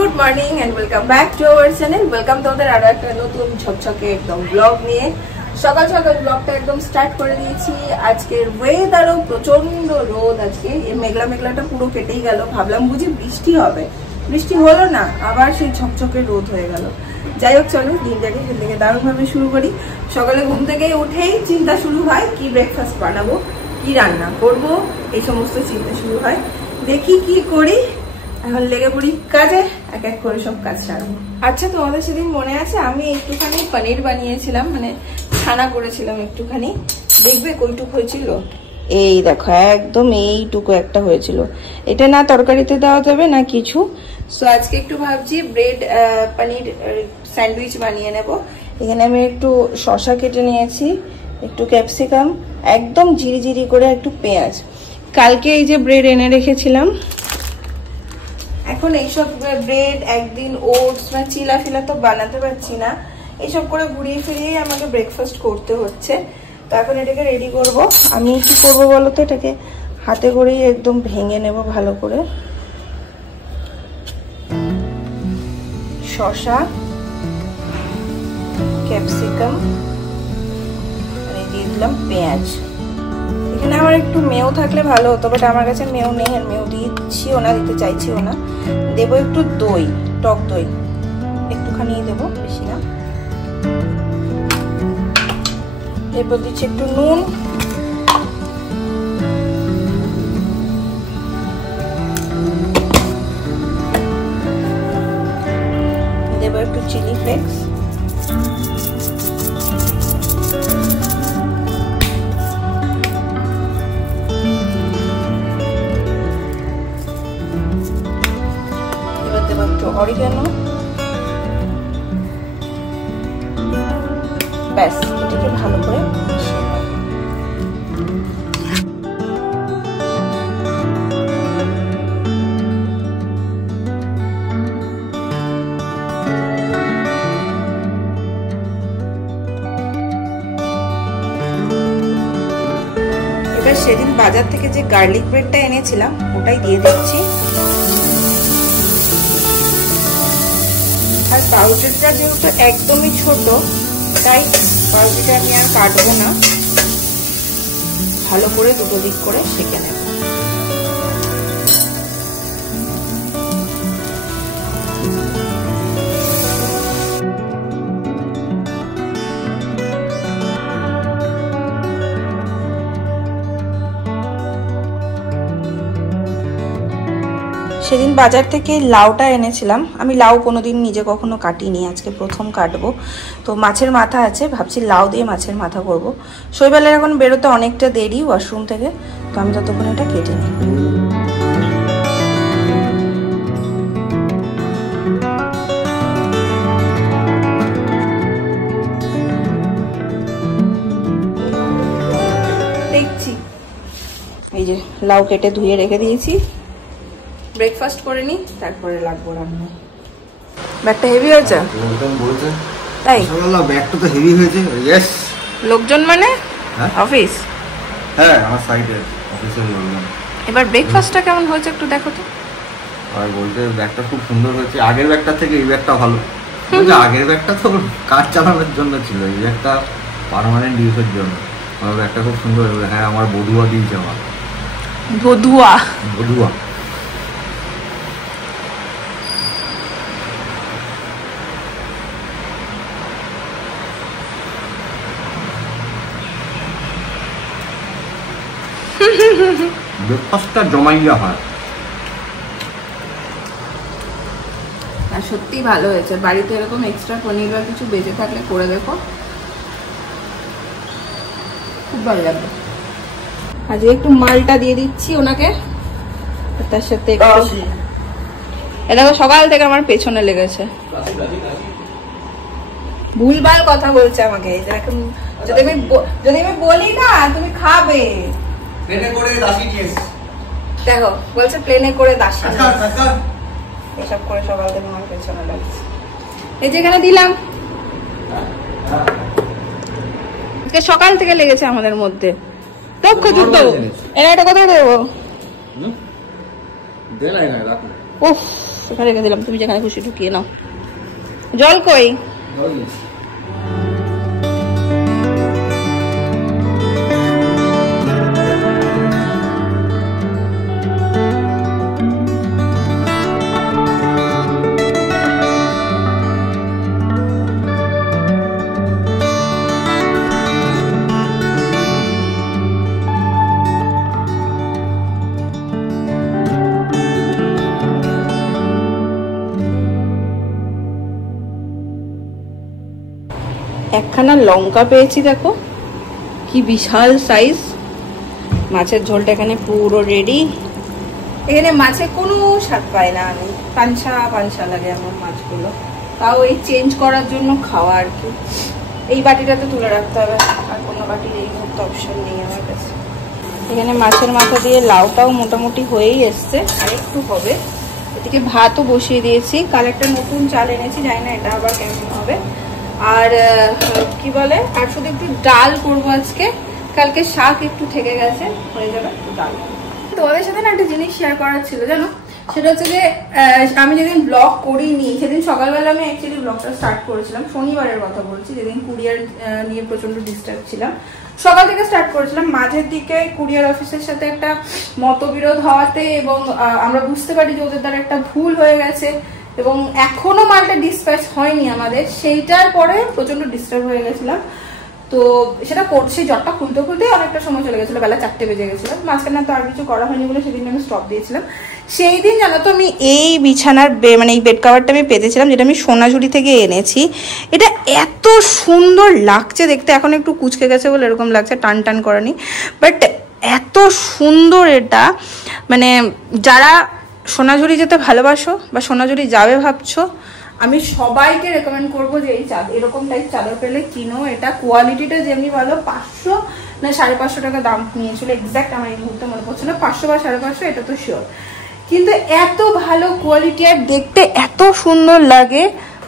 Good morning and welcome back to our channel. Welcome তোমাদের আরো একটা নতুন ঝকঝকে একদম ব্লগ নিয়ে। সকাল সকাল ব্লগটা একদম স্টার্ট করে দিয়েছি। আজকের ওয়েদারও প্রচন্ড রোদ, আজকে এই মেঘলা মেঘলাটা পুরো কেটেই গেল। ভাবলাম বুঝি বৃষ্টি হবে, বৃষ্টি হলো না, আবার সেই ঝকঝকে রোদ হয়ে গেল। যাই হোক, চলো দিনটাকে এখান থেকে দারুণভাবে শুরু করি। সকালে ঘুম থেকে উঠেই চিন্তা শুরু হয় কি ব্রেকফাস্ট বানাবো, কি রান্না করব, এই সমস্ত চিন্তা শুরু হয়। দেখি কি করি, এখন লেগে পড়ি কাজে, এক এক করে সব কাজ সারবো। আচ্ছা, তোমাদের সেদিন মনে আছে আমি একটুখানি পনির বানিয়েছিলাম, মানে ছানা করেছিলাম একটুখানি, দেখবে কইটুক হয়েছিল? এই দেখো, একদম এইটুকু একটা হয়েছিল। এটা না তরকারিতে দেওয়া যাবে না কিছু। সো আজকে একটু ভাবছি ব্রেড পনির স্যান্ডউইচ বানিয়ে নেব। এখানে আমি একটু শসা কেটে নিয়েছি, একটু ক্যাপসিকাম, একদম ঝিরিঝিরি করে একটু পেঁয়াজ। কালকে এই যে ব্রেড এনে রেখেছিলাম, এখন এইসব ব্রেড একদিন ওটস বা চিলা ফিলা তো বানাতে পারছি না, এইসব করে ঘুরিয়ে ফিরিয়ে আমাকে ব্রেকফাস্ট করতে হচ্ছে। তো এখন এটাকে রেডি করব। আমি কি করবো বলো তো, এটাকে হাতে করেই একদম ভেঙে নেব ভালো করে। শসা, ক্যাপসিকাম, আর দিয়ে দিলাম পেঁয়াজ। এখানে আমার একটু মেও থাকলে ভালো হতো, বাট আমার কাছে মেও নেই, আর মেও দিচ্ছিও না, দিতে চাইছিও না। দেবো একটু দই, টক দই একটুখানি দেবো, বেশি না। এরপর দিচ্ছি একটু নুন, দেবো একটু চিলি ফ্লেক্স, অরিগানো, ব্যাস এটাকে ভালো করে মিশিয়ে নেব। এবার সেদিন বাজার থেকে যে গার্লিক ব্রেডটা এনেছিলাম ওটাই দিয়ে দিচ্ছি। আর পাউরুটিটা যেহেতু একদমই ছোট, তাই পাউরুটিটা আমি আর কাটবো না, ভালো করে দুটো দিক করে সেঁকে নেব। সেদিন বাজার থেকে লাউটা এনেছিলাম। আমি লাউ কোনোদিন নিজে কখনো কাটিনি, আজকে প্রথম কাটবো। তো মাছের মাথা আছে, ভাবছি লাউ দিয়ে মাছের মাথা করব। শৈবালের এখন বেরোতে অনেকটা দেরি ওয়াশরুম থেকে, তো আমি ততক্ষণ এটা কেটে নিই। দেখছি এই যে লাউ কেটে ধুয়ে রেখে দিয়েছি। ব্রেকফাস্ট করে নি, তারপরে লাগবো রান্না। ব্যাগটা হেভি হয়েছে, তাই ব্যাগটা তো হেভি হয়েছে। ইয়েস, লোকজন মানে অফিস? হ্যাঁ, আমার সাইডে অফিসে লোকজন। এবার ব্রেকফাস্টটা কেমন হয়েছে একটু দেখো তো। আর বলতে ব্যাগটা খুব সুন্দর হয়েছে, আগের ব্যাগটা থেকে এই ব্যাগটা ভালো। আগের ব্যাগটা তো কাজ চালানোর জন্য ছিল, এই ব্যাগটা পার্মানেন্ট ইউজের জন্য। আমার ব্যাগটা খুব সুন্দর। হ্যাঁ, আমার বধুয়া দিয়েছে, আমার বধুয়া বধুয়া। ব্রেকফাস্টটা জমাইয়া হয়। আর সত্যি ভালো হয়েছে। বাড়িতে এরকম এক্সট্রা পনির বা কিছু বেঁচে থাকলে করে দেখো, খুব ভালো লাগবে। আজকে একটু মালটা দিয়ে দিচ্ছি ওনাকে, তার সাথে এটা সকাল থেকে আমার পেছনে লেগেছে, ভুলভাল কথা বলছে আমাকে। এখন যদি আমি বলি না তুমি খাবে, দেখো বলছে প্লেনে করে দাসি, এসব করে সকাল থেকে আমার পেছনে লাগছে। এই যেখানে দিলাম, সকাল থেকে লেগেছে আমাদের মধ্যে। দক্ষ যুক্ত এটা কোথায় দেবো? উফ, ওখানে রেখে দিলাম, তুমি যেখানে খুশি ঢুকিয়ে নাও। জল কই? একখানা লঙ্কা পেয়েছি, দেখো কি বিশাল সাইজ। মাছের ঝোলটা এখানে পুরো রেডি। এখানে মাছে কোনো স্বাদ পায় না আমি, পাঞ্ছা পাঞ্ছা লাগে আমার মাছগুলো, তাও এই চেঞ্জ করার জন্য খাওয়া আর কি। এই বাটিটাতে তুলে রাখতে হবে, আর কোনো বাটির এই মুহূর্তে অপশন নেই আমার কাছে। এখানে মাছের মাথা দিয়ে লাউটাও মোটামুটি হয়েই এসছে, আর একটু হবে। এদিকে ভাতও বসিয়ে দিয়েছি, কাল একটা নতুন চাল এনেছি, জানি না এটা আবার কেমন হবে। আর কি বলে, আর শুধু একটু ডাল করবো আজকে, কালকে শাক একটু থেকে গেছে, হয়ে যাবে ডাল। তোমাদের সাথে না একটা জিনিস শেয়ার করার ছিল জানো, সেটা হচ্ছে যে আমি যেদিন ব্লগ করিনি সেদিন সকালবেলা আমি অ্যাকচুয়ালি ব্লগটা স্টার্ট করেছিলাম, শনিবারের কথা বলছি, যেদিন কুরিয়ার নিয়ে প্রচন্ড ডিস্টার্ব ছিলাম। সকাল থেকে স্টার্ট করেছিলাম, মাঝের দিকে কুরিয়ার অফিসের সাথে একটা মতবিরোধ হওয়াতে এবং আমরা বুঝতে পারি যে ওদের দ্বারা একটা ভুল হয়ে গেছে এবং এখনো মালটা ডিসপ্যাচ হয়নি আমাদের, সেইটার পরে প্রচন্ড ডিস্টার্ব হয়ে গেছিলাম। তো সেটা করছি, জটটা খুলতে খুলতে অনেকটা সময় চলে গেছিলো, বেলা 4টে বেজে গেছিলো। মাঝখানে তো আর কিছু করা হয়নি বলে সেদিন আমি স্টপ দিয়েছিলাম। সেই দিন জানো তো আমি এই বিছানার মানে এই বেড কাভারটা আমি পেতেছিলাম, যেটা আমি সোনাঝুরি থেকে এনেছি। এটা এত সুন্দর লাগছে দেখতে, এখন একটু কুচকে গেছে বলে এরকম লাগছে, টান টান করেনি, বাট এত সুন্দর এটা। মানে যারা সোনাঝুরি যেতে ভালোবাসো বা সোনাঝুরি যাবে ভাবছো, আমি সবাইকে রেকমেন্ড করবো যে এই এরকম টাইপ চাদর পেলে কিনো। এটা কোয়ালিটিটা যেমনি ভালো, 500 না 550 টাকা দাম নিয়েছিল, এক্সাক্ট আমার এই মুহূর্তে মনে পড়ছে না, 500 বা 550 এটা তো শিওর। কিন্তু এত ভালো কোয়ালিটি আর দেখতে এত সুন্দর লাগে,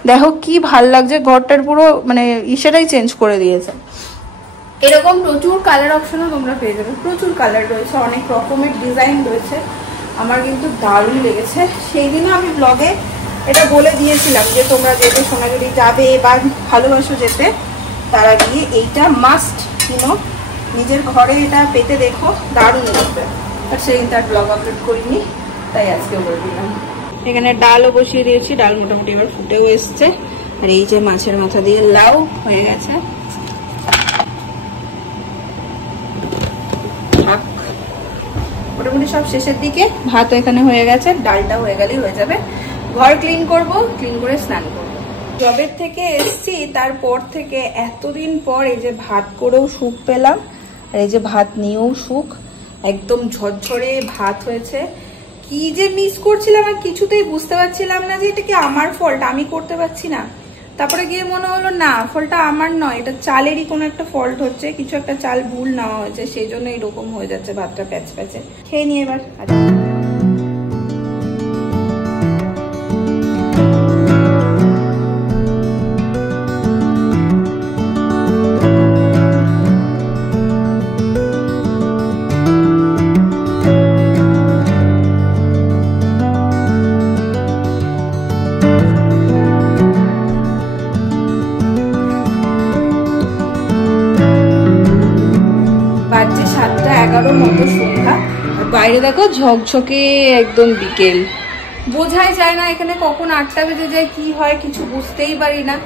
দেখো কি ভাল লাগছে। ঘরটার পুরো মানে ইসেটাই চেঞ্জ করে দিয়েছে। এরকম প্রচুর কালার অপশনও তোমরা পেয়ে যাবে, প্রচুর কালার রয়েছে, অনেক রকমের ডিজাইন রয়েছে। আমার কিন্তু দারুণ লেগেছে। সেই দিনও আমি ব্লগে এটা বলে দিয়েছিলাম যে তোমরা যেতে সোনাঝুরি যাবে বা ভালোবাসো যেতে, তারা গিয়ে এইটা মাস্ট কিনো, নিজের ঘরে এটা পেতে দেখো, দারুণ লাগবে। আর সেদিন তার ব্লগ আপলোড করিনি, তাই আজকে বলে দিলাম। এখানে ডালও বসিয়ে দিয়েছি, ডাল মোটামুটি এবার ফুটেও এসছে। আর এই যে মাছের মাথা দিয়ে লাউ হয়ে গেছে, মোটামুটি সব শেষের দিকে। ভাতও এখানে হয়ে গেছে, ডালটা হয়ে গেলেই হয়ে যাবে। ঘর ক্লিন করব, ক্লিন করে স্নান করবো। জবের থেকে এসছি, তারপর থেকে এতদিন পর এই যে ভাত করেও সুখ পেলাম, আর এই যে ভাত নিয়েও সুখ। একদম ঝরঝরে ভাত হয়েছে। কি যে মিস করছিলাম আর কিছুতেই বুঝতে পারছিলাম না যে এটা কি আমার ফল্ট, আমি করতে পারছি না। তারপরে গিয়ে মনে হলো না, ফলটা আমার নয়, এটা চালেরই কোনো একটা ফল্ট হচ্ছে, কিছু একটা চাল ভুল নেওয়া হয়েছে, সেই জন্য এরকম হয়ে যাচ্ছে ভাতটা প্যাচ প্যাচে। খেয়ে নিয়ে এবার মতো সন্ধ্যা, আর বাইরে দেখো ঝকঝকে একদম বিকেল। বোঝাই যায় না এখানে কখন 8টা বেজে যায়, কি হয় কিছু বুঝতেই পারি না।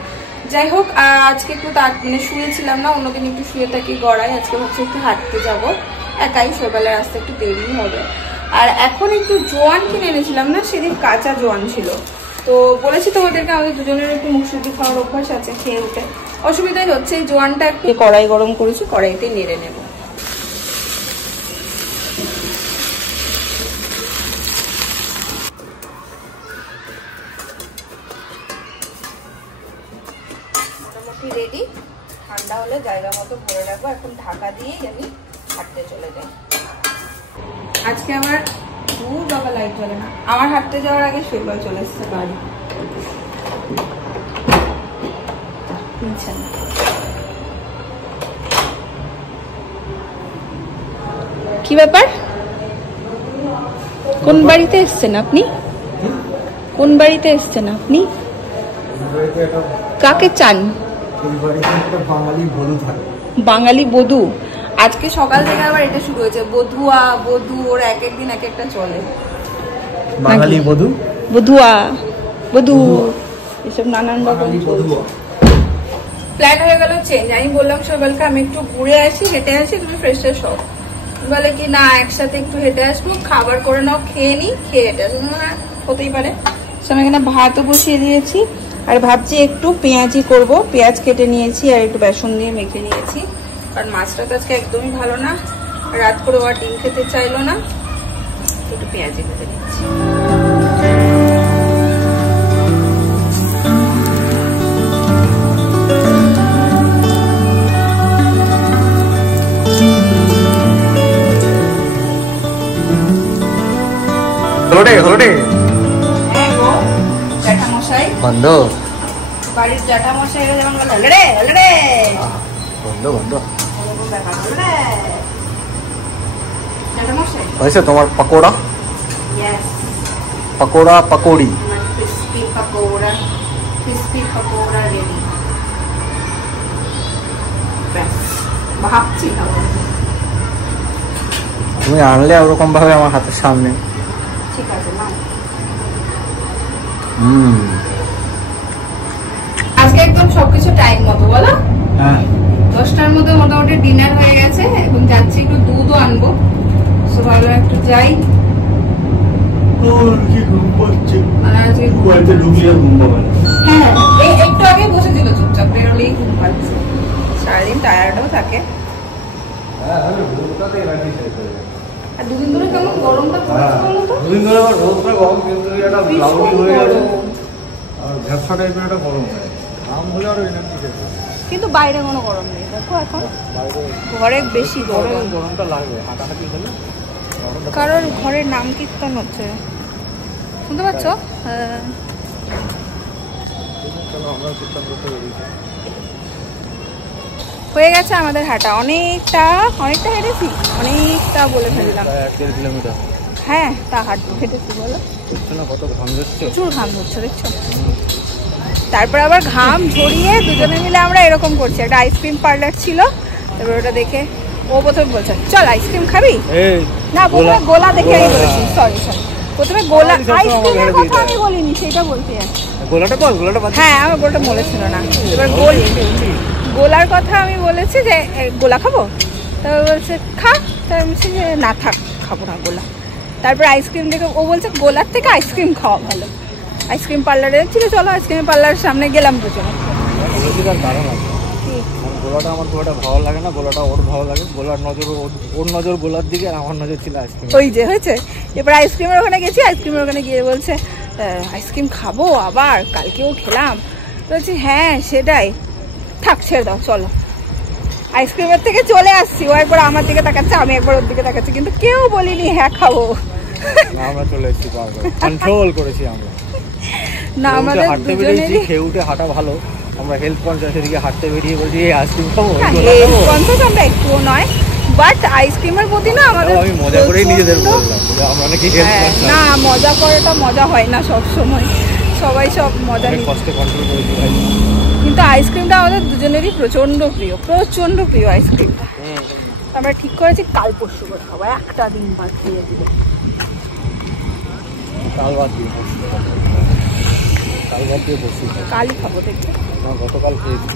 যাই হোক, আজকে একটু মানে শুয়েছিলাম না, অন্যদিন একটু শুয়ে থাকি গড়াই, আজকে হচ্ছে একটু হাঁটতে যাবো একাই, সকালের আসতে একটু দেরি হবে। আর এখন একটু জোয়ান কিনে এনেছিলাম না, সেদিন কাঁচা জোয়ান ছিল, তো বলেছি তো ওদেরকে আমাদের দুজনের একটু মুসুরি খাওয়ার অভ্যাস আছে, খেয়ে উঠে অসুবিধাই হচ্ছে। এই জোয়ানটা একটু কড়াই গরম করেছি, কড়াইতে নেড়ে নেবো। রেডি, ঠান্ডা হলে জায়গা মতো ভরে রাখবো। এখন ঢাকা দিয়েই আমি হাঁটতে চলে যাই। আজকে আমার বাবা লাইট জ্বলে না, আমার হাঁটতে যাওয়ার আগে শৈবাল চলে এসছে বাড়ি। কি ব্যাপার, কোন বাড়িতে এসছেন আপনি? কোন বাড়িতে এসছেন আপনি? কাকে চান? বাঙালি বধূ। আজকে সকাল থেকে আবার এটা শুরু হয়েছে, বধুয়া বধূ, ওর এক একদিন এক একটা চলে। বাঙালি বধূ, বধুয়া বধূ, এসব নানান রকম চলছে। প্ল্যান হয়ে গেল চেঞ্জ। আমি বললাম সকালকে আমি একটু ঘুরে আসি, হেঁটে আসি, তুমি ফ্রেশ ফ্রেশ হও। বলে কি না একসাথে একটু হেঁটে আসবো, খাবার করে নাও, খেয়ে নি, খেয়ে হেঁটে আসবো। হ্যাঁ হতেই পারে। আমি এখানে ভাতও বসিয়ে দিয়েছি আর ভাবছি একটু পেঁয়াজি করব। পেঁয়াজ কেটে নিয়েছি আর একটু বেসন দিয়ে মেখে নিয়েছি, কারণ মাছটা তো আজকে একদমই ভালো না, রাত করে আর ডিম খেতে চাইলো না, একটু পেঁয়াজি ভেজে নিচ্ছি। বন্ধ বাড়ির জ্যাঠামশাইরা যেমন বলে হলরে হলরে, বন্ধ বন্ধ জ্যাঠামশাই হয়েছে তোমার pakora? Pakora pakodi crispy pakora, crispy pakora ready. ভাবছি তুমি আনলে ওরকম ভাবে আমার হাতের সামনে। ঠিক আছে না, আজকে একদম সবকিছু টাইম মতো বলো। 10টার মধ্যে মোটামুটি ডিনার হয়ে গেছে এবং যাচ্ছি একটু দুধও আনবো। সো ভালো একটু যাই। হ্যাঁ একটু আগে বসে দিল চুপচাপ, বেরোলেই ঘুম পাচ্ছে। সারাদিন টায়ার্ডও থাকে। আর দুদিন ধরে কেমন গরমটা পড়েছে বলো তো? দুদিন ধরে রোদটা গরম, কিন্তু এটা ক্লাউডি হয়ে গেছে আর ভ্যাপসা টাইপের একটা গরম হয়। হলে আরো এনার্জি থাকে, কিন্তু বাইরে কোনো গরম নেই। দেখো এখন ঘরে বেশি গরম, গরমটা লাগবে হাঁটাহাঁটি হলে। কারণ ঘরের নাম কীর্তন হচ্ছে, শুনতে পাচ্ছ? হয়ে গেছে আমাদের হাঁটা, অনেকটা হেঁটেছি, অনেকটা বলে ফেললাম। 1.5 কিলোমিটার। হ্যাঁ তা হেঁটেছি বলো। কত ঘাম ধরছে, প্রচুর ঘাম ধরছে দেখছো। তারপর আবার ঘাম ঝরিয়ে দুজনে মিলে আমরা এরকম করছি। একটা আইসক্রিম পার্লার ছিল, তারপর ওটা দেখে ও প্রথমে বলছে চল আইসক্রিম খাবি, না প্রথমে গোলা দেখে আমি বলেছি, সরি প্রথমে গোলা, আইসক্রিমের কথা আমি বলিনি, সেটা বলতে যাচ্ছি। হ্যাঁ আমার গোলাটা মনে ছিল না। এবার গোলার কথা আমি বলেছি যে গোলা খাবো, তারপর বলছে খা, তারপর বলছি যে না থাক খাবো না গোলা। তারপর আইসক্রিম দেখে ও বলছে গোলার থেকে আইসক্রিম খাওয়া ভালো। আইসক্রিম পার্লারে ছিল, চলো আইসক্রিম পার্লারের সামনে গেলাম দুজনে। গোলাটা আমার গোলাটা ভালো লাগে না, গোলাটা ওর ভালো লাগে। গোলার নজর, ওর নজর গোলার দিকে, আর আমার নজর ছিল আইসক্রিম। ওই যে হয়েছে। এবার আইসক্রিমের ওখানে গেছি, আইসক্রিমের ওখানে গিয়ে বলছে আইসক্রিম খাবো, আবার কালকেও খেলাম। বলছি হ্যাঁ সেটাই, থাক ছেড়ে দাও চলো। আইসক্রিমের থেকে চলে আসছি, ও একবার আমার দিকে তাকাচ্ছে, আমি একবার ওর দিকে তাকাচ্ছি, কিন্তু কেউ বলিনি হ্যাঁ খাবো। আমরা চলে এসেছি, কন্ট্রোল করেছি আমরা। না আমাদের দুজনেরই খেয়ে উঠে হাঁটা ভালো, আমরা হেলথ কনসিয়াস, এদিকে হাঁটতে বেরিয়ে বলছি এই আইসক্রিম খাবো। হেলথ কনসিয়াস আমরা একটুও নয়, বাট আইসক্রিমের প্রতি না আমাদের আমি মজা করেই নিজেদের বললাম, আমরা নাকি না মজা করাটা মজা হয় না সব সময়, সবাই সব মজা নিয়ে কষ্টে কন্ট্রোল করেছি ভাই। কিন্তু আইসক্রিমটা আমাদের দুজনেরই প্রচন্ড প্রিয় আইসক্রিমটা। আমরা ঠিক করেছি কাল পরশু করে খাবো, একটা দিন বাদ দিয়ে দিল। কালই খাবো দেখবে, গতকাল খেয়েছি।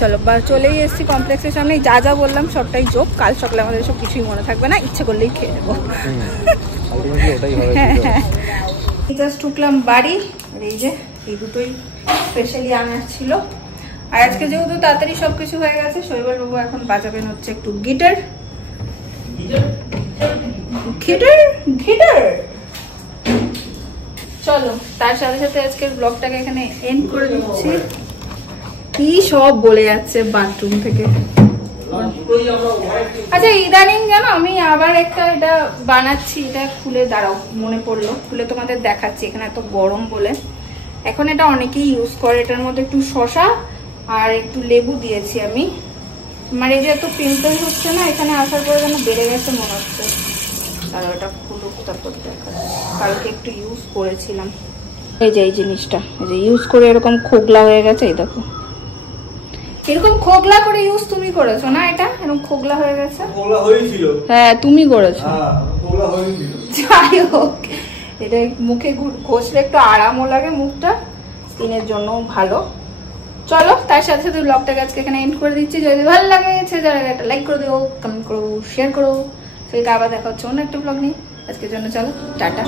চলো চলেই এসেছি কমপ্লেক্সের সামনে। যা যা বললাম সবটাই জোক, কাল সকালে আমাদের সব কিছুই মনে থাকবে না, ইচ্ছে করলেই খেয়ে নেবো। জাস্ট ঢুকলাম বাড়ি, আর এই যে এই দুটোই স্পেশালি আনার ছিল। আর আজকে যেহেতু তাড়াতাড়ি সবকিছু হয়ে গেছে, শৈবাল বাবু এখন বাজাবেন হচ্ছে একটু গিটার। চলো তার সাথে সাথে আজকের ব্লগটাকে এখানে এন্ড করে দিচ্ছি। কি সব বলে যাচ্ছে বাথরুম থেকে। আচ্ছা ইদানিং জানো আমি আবার একটা এটা বানাচ্ছি, এটা খুলে দাঁড়াও মনে পড়লো, খুলে তোমাদের দেখাচ্ছি। এখানে এত গরম বলে এখন এটা অনেকেই ইউজ করে। এটার মধ্যে একটু শসা আর একটু লেবু দিয়েছি আমি। মানে এই যে এত পিম্পল হচ্ছে না, এখানে আসার পরে যেন বেড়ে গেছে মনে হচ্ছে। আর ওটা খুলুক তারপর দেখা। কালকে একটু ইউজ করেছিলাম, এই যে এই জিনিসটা, এই যে ইউজ করে এরকম খোগলা হয়ে গেছে। এই দেখো এরকম খোগলা করে ইউজ তুমি করেছো না? এটা এরকম খোগলা হয়ে গেছে। খোগলা হয়েছিল, হ্যাঁ তুমি করেছো। হ্যাঁ খোগলা হয়েছিল। যাই হোক, এটা মুখে ঘষলে একটু আরামও লাগে, মুখটা স্কিনের জন্য ভালো। চলো তার সাথে সাথে ব্লগটাকে আজকে এখানে এন্ড করে দিচ্ছি। যদি ভালো লাগে যারা একটা লাইক করে দিও, কমেন্ট করো, শেয়ার করো। কালকে আবার দেখা হচ্ছে অন্য একটা ব্লগ নিয়ে। আজকের জন্য চলো টাটা।